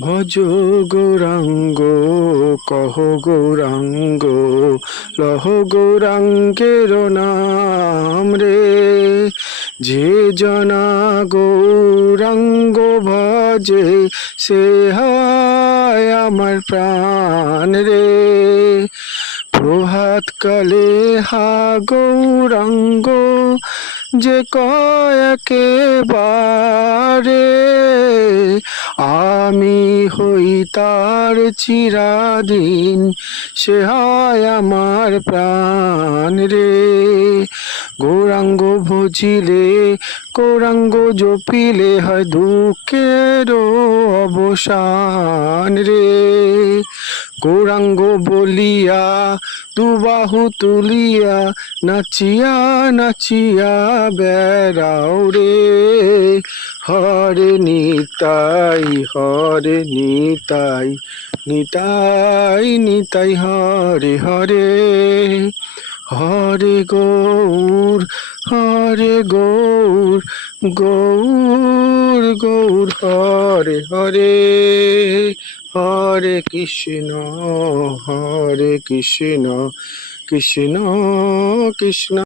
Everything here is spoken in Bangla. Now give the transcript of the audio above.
ভজ গৌরাঙ্গ কহ গৌরাঙ্গ লহ গৌরাঙ্গের নাম রে। যে জনা গৌরাঙ্গ ভজে সে হয় আমার প্রাণ রে। প্রভাত কালে হা গৌরাঙ্গ যে কয় একেবারে, আমি হই তার চিরাদিন সে হয় আমার প্রাণ রে। গৌরাঙ্গ ভজিলে গৌরাঙ্গ জপিলে হয় দুঃখেরও অবসান রে। গৌরাঙ্গ বলিয়া দুবাহু তুলিয়া নাচিয়া নাচিয়া বেড়াও রে। হরে নিতাই হরে নিতাই নিতাই নিতাই হরে হরে। হরে গৌর গৌর গৌর হরে হরে। হরে কৃষ্ণ কৃষ্ণ কৃষ্ণ